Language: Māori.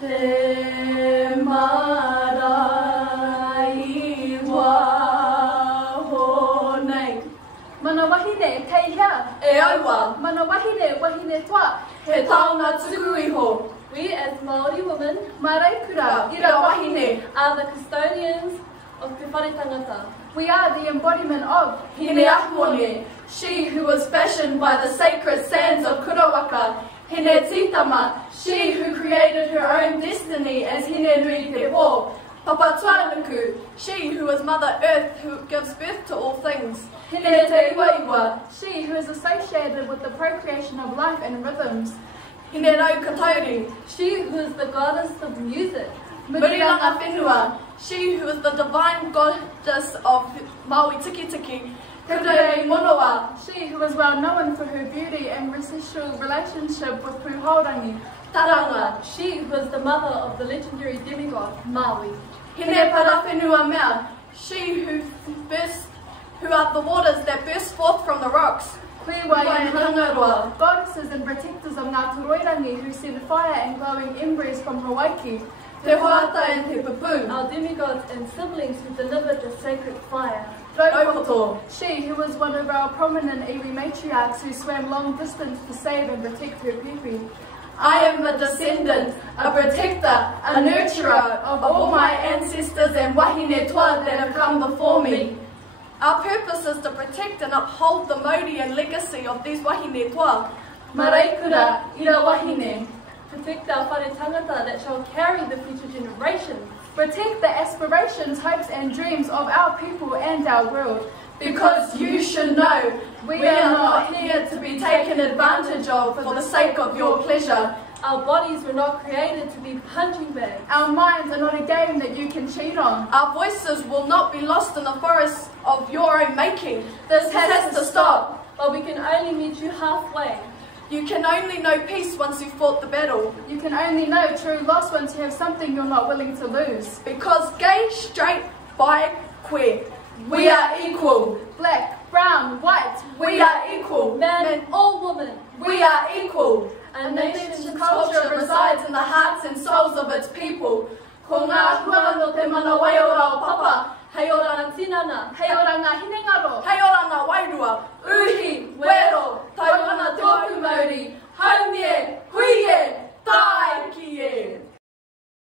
He marae wahonei. Mana wahine kei hea. E aua. Mana wahine toa. He taonga tuku iho. We as Māori women, Maraikura, Ira wahine. are the custodians of Te Whare Tangata. We are the embodiment of Hine Ahmone, she who was fashioned by the sacred sands of Kurawaka. Hine Titama, she who created her own destiny as Hine Nui Te Pō. Papa Tuanuku, she who is Mother Earth who gives birth to all things. Hine Te Iwaiwa, she who is associated with the procreation of life and rhythms. Hine Rau Katauri, She who is the goddess of music. Muriranga Whenua, she who is the divine goddess of Maui Tiki Tiki. Kurei Monoa, She who is well known for her beauty and ancestral relationship with Puhorangi. Taranga, She who is the mother of the legendary demigod Maui. Hine Parawhenua Mea, she who are the waters that burst forth from the rocks. Kuiwai and Hangaroa, goddesses and protectors of Ngā Toroirangi who send fire and glowing embers from Hawaii. Te Hoata and Te Pupu, Our demigods and siblings who delivered the sacred fire. Raupoto, She who was one of our prominent iwi matriarchs who swam long distance to save and protect her pipi. I am a descendant, a protector, a nurturer of all my ancestors and wahine toa that have come before me. Our purpose is to protect and uphold the Māori and legacy of these wahine toa. Maraikura, ira wahine. Protect our whare tangata that shall carry the future generations. Protect the aspirations, hopes and dreams of our people and our world. Because you should know, we are not here to be taken advantage of for the sake of your pleasure. Our bodies were not created to be punching bags. Our minds are not a game that you can cheat on. Our voices will not be lost in the forest of your own making. This has to stop. But we can only meet you halfway. You can only know peace once you've fought the battle. You can only know true loss once you have something you're not willing to lose. Because gay, straight, bi, queer, we are equal. Black, brown, white, We are equal. Man or woman. We are equal. A A nation's nation's culture resides in the hearts and souls of its people. Ko ngā hua no te mana waiora o papa. Hei ora tinana. Hei ora ngā hinengaro. Hei ora ngā wairua. Uhi, wero, tauana tōku Māori. Haumie,